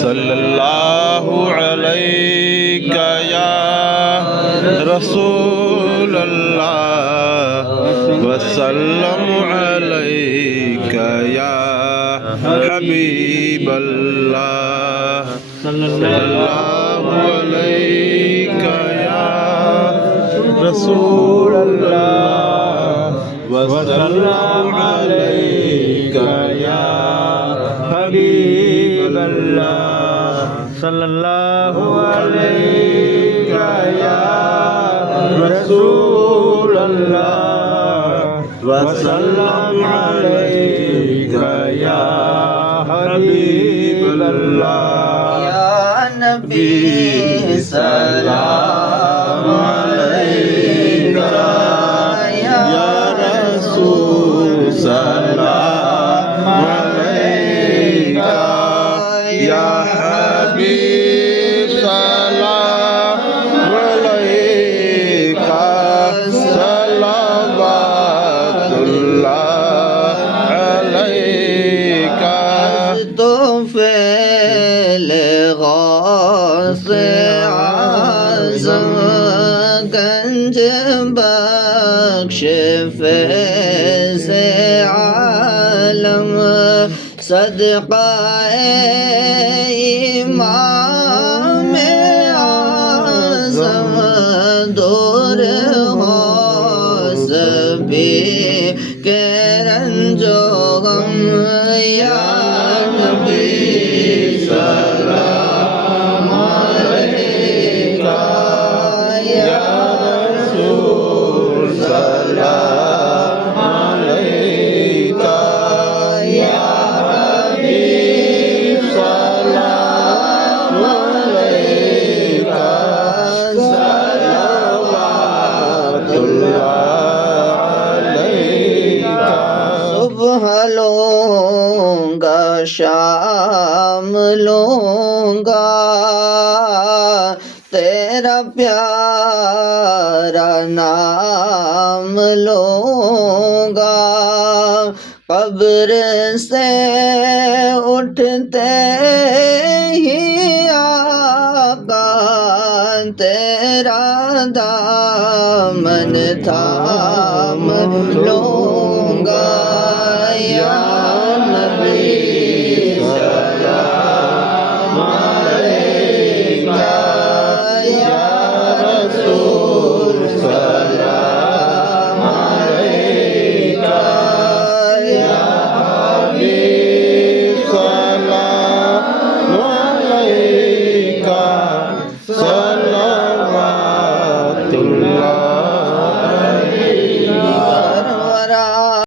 सल्लल्लाहु अलैका या रसूल अल्लाह वसल्लम अलैका या हबीब अल्लाह सल्लल्लाहु अलैका या रसूल अल्लाह वसल्लम अलैका या हबीब अल्लाह सल्लल्लाहु अलैका या रसूल अल्लाह वसल्लम अलैका या हबीब अल्लाह या नबी सलाम अलैका या रसूल सलाम अलैका या हबीब सलाम अलैका सलवातुल्लाह अलैका तो फेल गौसे आज़म गंज बख्श फैज़े आलम सदक़ाए इमाम आज़म दूर हो सभी के रंजो गम या नबी सलाम अलैका या रसूल सलाम अलैका या हबीब सलाम अलैका सलवातुल्लाह अलैका सुबह लूँगा शाम लूँगा तेरा प्यारा नाम लूँगा कब्र से उठते ही आका तेरा दामन थाम लूँगा या नबी सलाम अलैका या रसूल सलाम अलैका या हबीब सलाम अलैका